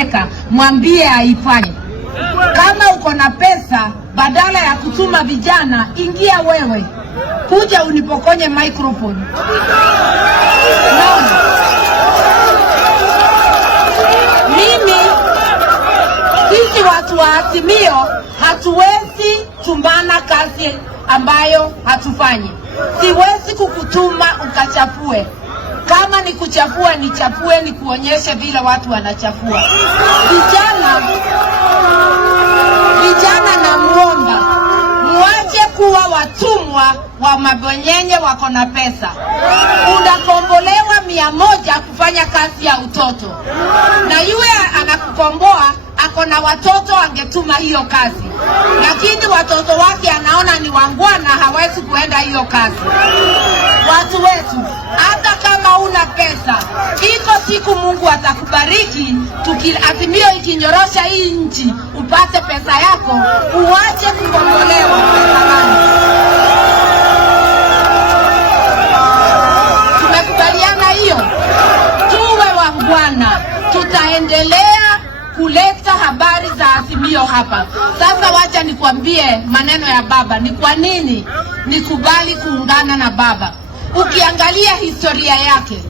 ameweka, mwambie aifanye. Kama uko na pesa, badala ya kutuma vijana, ingia wewe, kuja unipokonye microphone. No. Sisi watu wa Azimio hatuwezi tumbana kazi ambayo hatufanyi. Siwezi kukutuma ukachafue. Kama ni kuchafua, nichafue, ni kuonyeshe vile watu wanachafua. Vijana na muomba, muache kuwa watumwa wa mabonyenye wako na pesa. Unakombolewa 100 kufanya kazi ya utoto. Na yule anakukomboa ako na watoto, angetuma hiyo kazi. Lakini watoto wake anaona ni wangwana, hawezi kuenda hiyo kazi. Watu wetu, hata kama una pesa, iko siku Mungu atakubariki. Azimio ikinyorosha hii nchi, upate pesa yako, uache kukombolewa pesa gani. Tumekubaliana hiyo? Tuwe wangwana, tutaendelea kuleta habari za Azimio hapa. Sasa wacha nikwambie maneno ya baba. Ni kwa nini nikubali kuungana na baba? Ukiangalia historia yake,